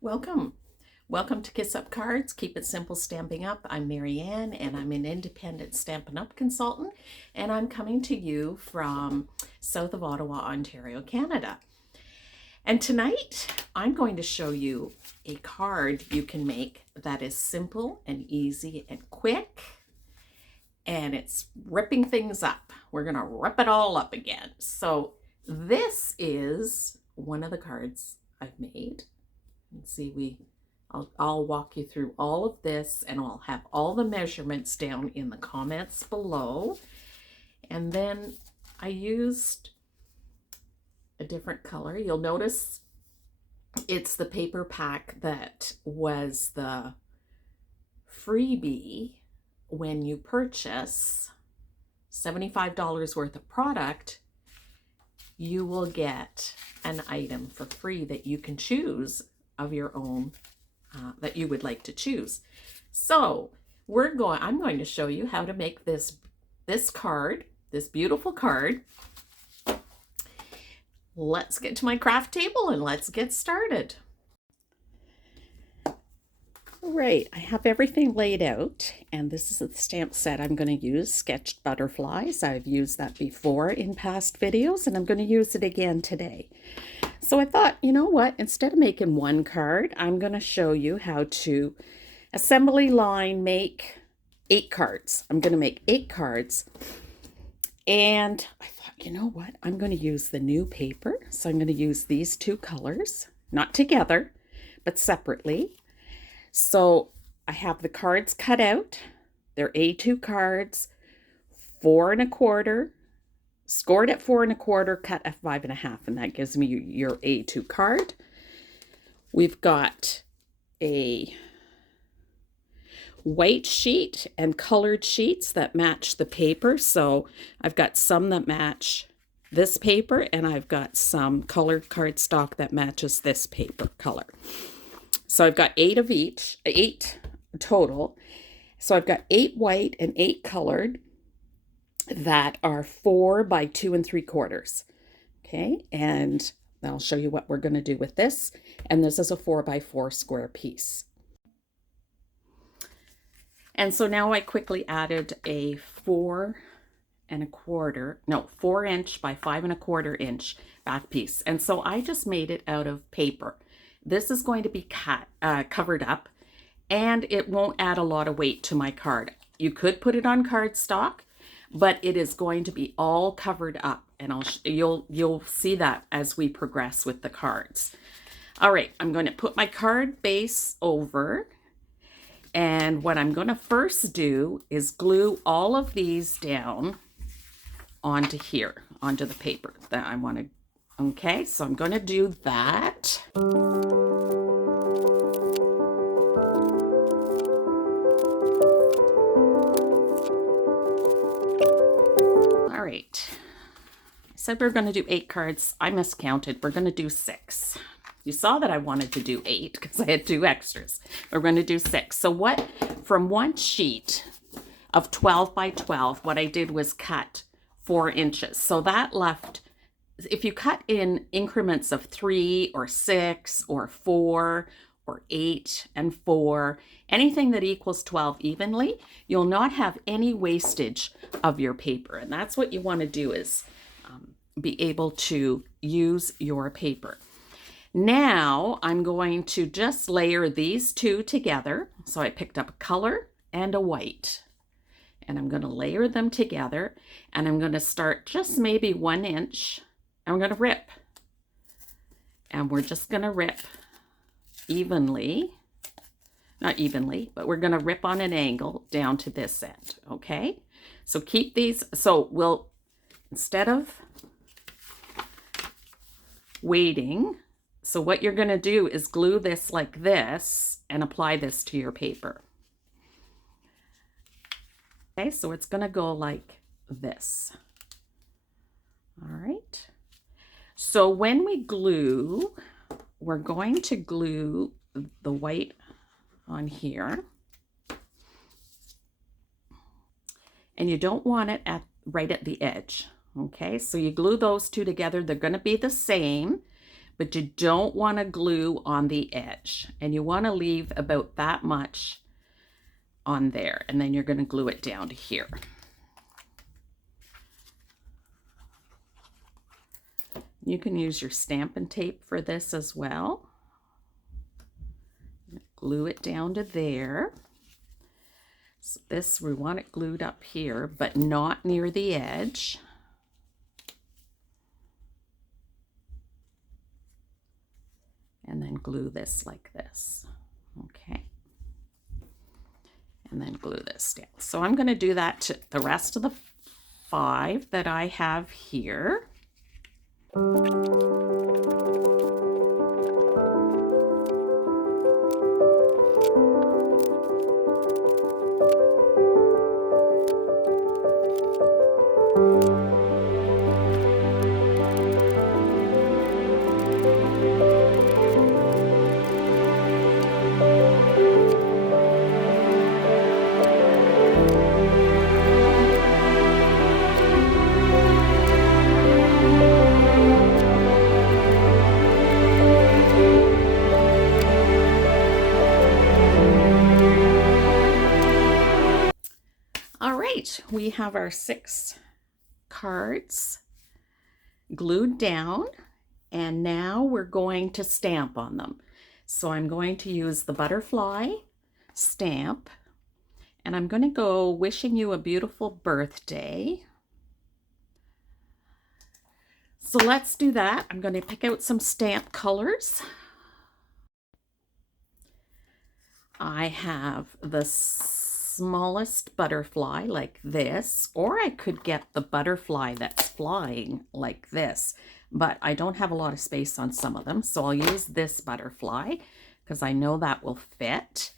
Welcome. Welcome to Kiss Up Cards, Keep It Simple Stamping Up. I'm Marianne and I'm an independent Stampin' Up consultant, and I'm coming to you from south of Ottawa, Ontario, Canada. And tonight I'm going to show you a card you can make that is simple and easy and quick, and it's ripping things up. We're going to rip it all up again. So this is one of the cards I've made. And see, I'll walk you through all of this, and I'll have all the measurements down in the comments below. And then I used a different color. You'll notice it's the paper pack that was the freebie when you purchase $75 worth of product. You will get an item for free that you can choose of your own that you would like to choose. So I'm going to show you how to make this card, this beautiful card. Let's get to my craft table and let's get started. All right, I have everything laid out, and this is the stamp set I'm going to use, Sketched Butterflies. I've used that before in past videos, and I'm going to use it again today. So I thought, you know what, instead of making one card, I'm going to show you how to assembly line make 8 cards. I'm going to make 8 cards. And I thought, you know what, I'm going to use the new paper. So I'm going to use these 2 colors, not together, but separately. So I have the cards cut out. They're A2 cards, 4 1/4, scored at 4 1/4, cut at 5 1/2, and that gives me your A2 card. We've got a white sheet and colored sheets that match the paper. So I've got some that match this paper, and I've got some colored cardstock that matches this paper color. So I've got 8 of each, 8 total. So I've got 8 white and 8 colored that are 4 by 2 3/4. Okay, and I'll show you what we're going to do with this. And this is a 4 by 4 square piece. And so now I quickly added a 4 inch by 5 1/4 inch back piece. And so I just made it out of paper. This is going to be covered up, and it won't add a lot of weight to my card. You could put it on cardstock, but it is going to be all covered up, and you'll see that as we progress with the cards. All right, I'm going to put my card base over, and what I'm going to first do is glue all of these down onto here, onto the paper that I want to. Okay, so I'm going to do that. All right. I said we're going to do 8 cards. I miscounted. We're going to do 6. You saw that I wanted to do 8 because I had 2 extras. We're going to do 6. So from one sheet of 12 by 12, what I did was cut 4 inches. So that left, if you cut in increments of 3 or 6 or 4 or 8 and 4, anything that equals 12 evenly, you'll not have any wastage of your paper. And that's what you want to do, is be able to use your paper. Now I'm going to just layer these 2 together. So I picked up a color and a white, and I'm going to layer them together, and I'm going to start just maybe 1 inch. I'm going to rip, and we're just going to rip evenly, not evenly, but we're going to rip on an angle down to this end. Okay, so keep these. So instead of waiting, so what you're going to do is glue this like this and apply this to your paper. Okay, so it's going to go like this. All right. So when we glue, we're going to glue the white on here. And you don't want it right at the edge. Okay, so you glue those 2 together. They're going to be the same, but you don't want to glue on the edge, and you want to leave about that much on there, and then you're going to glue it down to here. You can use your Stampin' Tape for this as well. Glue it down to there. So this, we want it glued up here, but not near the edge. And then glue this like this, okay? And then glue this down. So I'm gonna do that to the rest of the 5 that I have here. We have our 6 cards glued down, and now we're going to stamp on them. So I'm going to use the butterfly stamp, and I'm going to go wishing you a beautiful birthday. So let's do that. I'm going to pick out some stamp colors. I have the smallest butterfly like this, or I could get the butterfly that's flying like this, but I don't have a lot of space on some of them, so I'll use this butterfly because I know that will fit.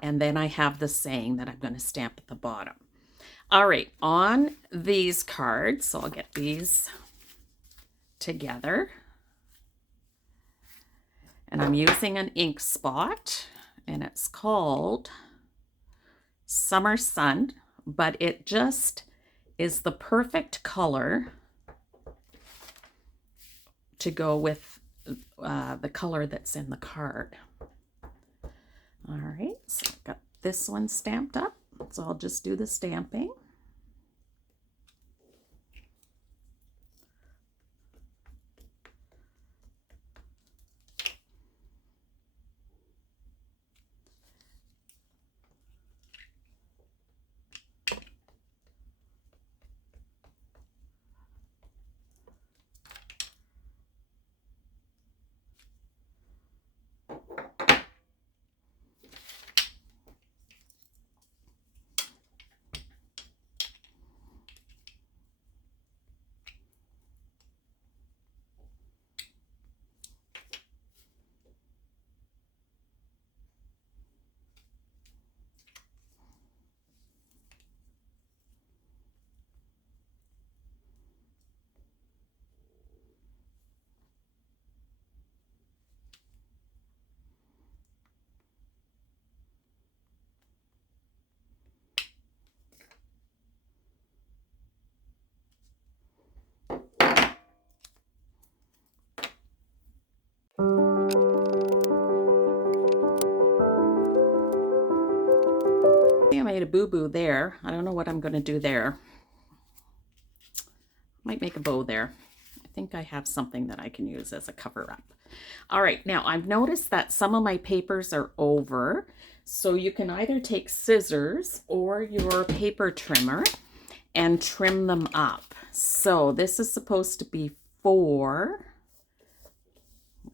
And then I have the saying that I'm going to stamp at the bottom. All right, on these cards, so I'll get these together, and I'm using an ink spot, and it's called Summer Sun, but it just is the perfect color to go with the color that's in the card. All right, so I've got this one stamped up, so I'll just do the stamping. I made a boo-boo there. I don't know what I'm going to do there. Might make a bow there. I think I have something that I can use as a cover-up. All right, now I've noticed that some of my papers are over, so you can either take scissors or your paper trimmer and trim them up. So this is supposed to be 4.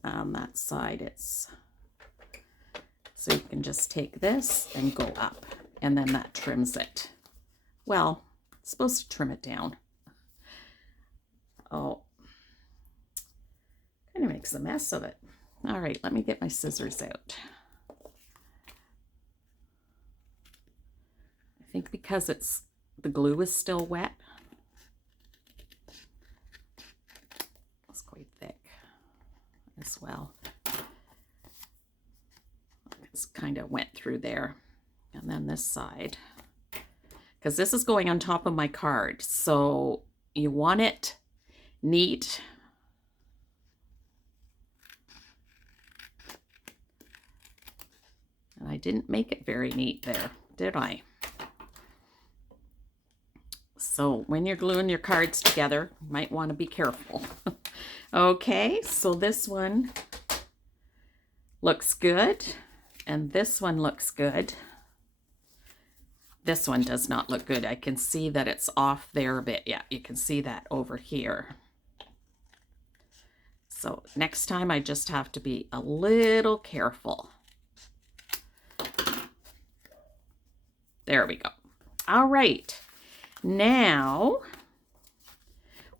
On that side, it's so you can just take this and go up, and then that trims it. Well, it's supposed to trim it down. Oh, kind of makes a mess of it. All right, let me get my scissors out. I think because the glue is still wet. It's quite thick as well. It's kind of went through there. And then this side, because this is going on top of my card, so you want it neat. didn't make it very neat there, did I? So when you're gluing your cards together, you might want to be careful. Okay, so this one looks good, and this one looks good. This one does not look good. I can see that it's off there a bit. Yeah, you can see that over here. So next time I just have to be a little careful. There we go. All right. Now,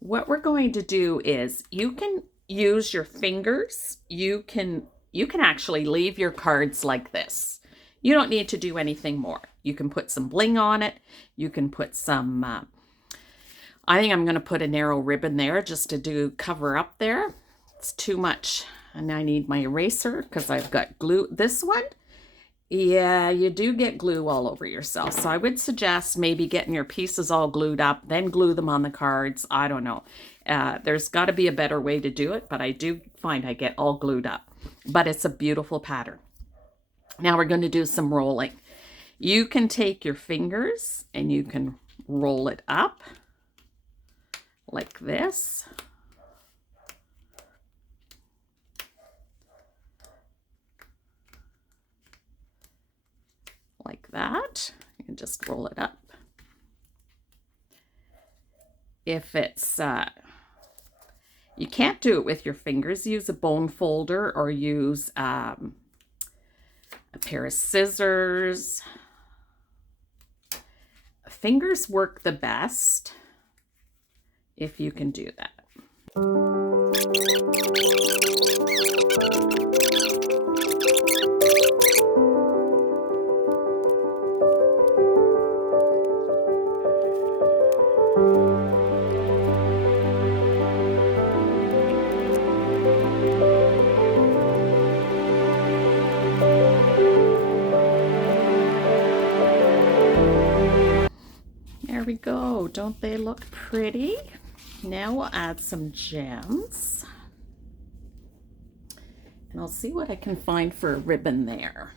what we're going to do is you can use your fingers. You can actually leave your cards like this. You don't need to do anything more. You can put some bling on it. You can put some, I think I'm going to put a narrow ribbon there just to cover up there. It's too much. And I need my eraser because I've got glue. This one, yeah, you do get glue all over yourself. So I would suggest maybe getting your pieces all glued up, then glue them on the cards. I don't know. There's got to be a better way to do it, but I do find I get all glued up. But it's a beautiful pattern. Now we're going to do some rolling. You can take your fingers and you can roll it up like this. Like that. You can just roll it up. If it's, you can't do it with your fingers, use a bone folder or use a pair of scissors. Fingers work the best if you can do that. There we go. Don't they look pretty? Now we'll add some gems. And I'll see what I can find for a ribbon there.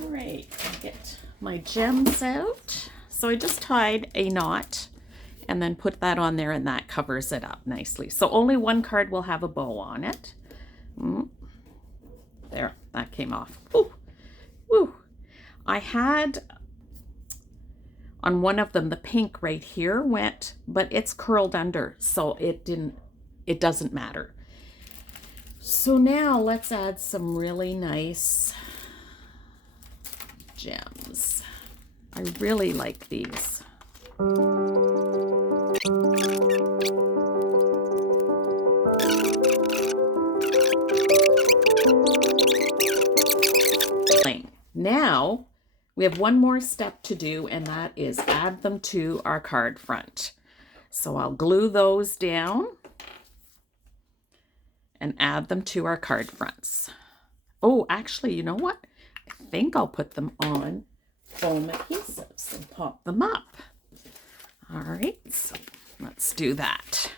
All right, get my gems out. So I just tied a knot and then put that on there, and that covers it up nicely. So only one card will have a bow on it. There, that came off. Woo, woo. I had on one of them, the pink right here went, but it's curled under, so it doesn't matter. So now let's add some really nice gems. I really like these. Now we have one more step to do, and that is add them to our card front. So I'll glue those down and add them to our card fronts. Oh, actually, you know what? I think I'll put them on foam adhesives and pop them up. All right, so let's do that.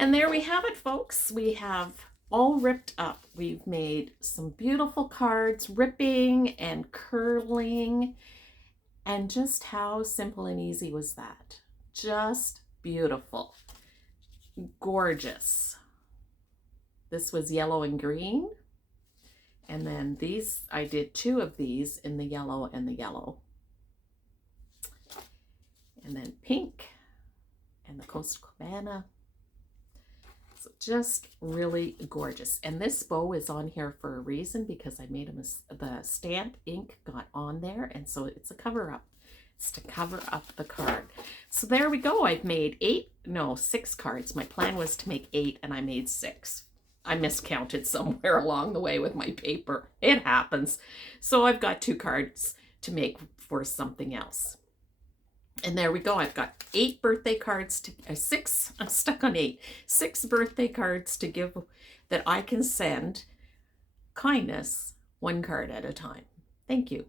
And there we have it, folks. We have all ripped up. We've made some beautiful cards, ripping and curling. And just how simple and easy was that? Just beautiful. Gorgeous. This was yellow and green. And then these, I did 2 of these in the yellow and the yellow. And then pink and the Coastal Cabana. So just really gorgeous. And this bow is on here for a reason, because I made the stamp ink got on there, and so it's a cover up. It's to cover up the card. So there we go. I've made 6 cards. My plan was to make 8 and I made 6. I miscounted somewhere along the way with my paper. It happens. So I've got 2 cards to make for something else. And there we go. I've got 8 birthday cards to 6. I'm stuck on 8. 6 birthday cards to give that I can send kindness 1 card at a time. Thank you.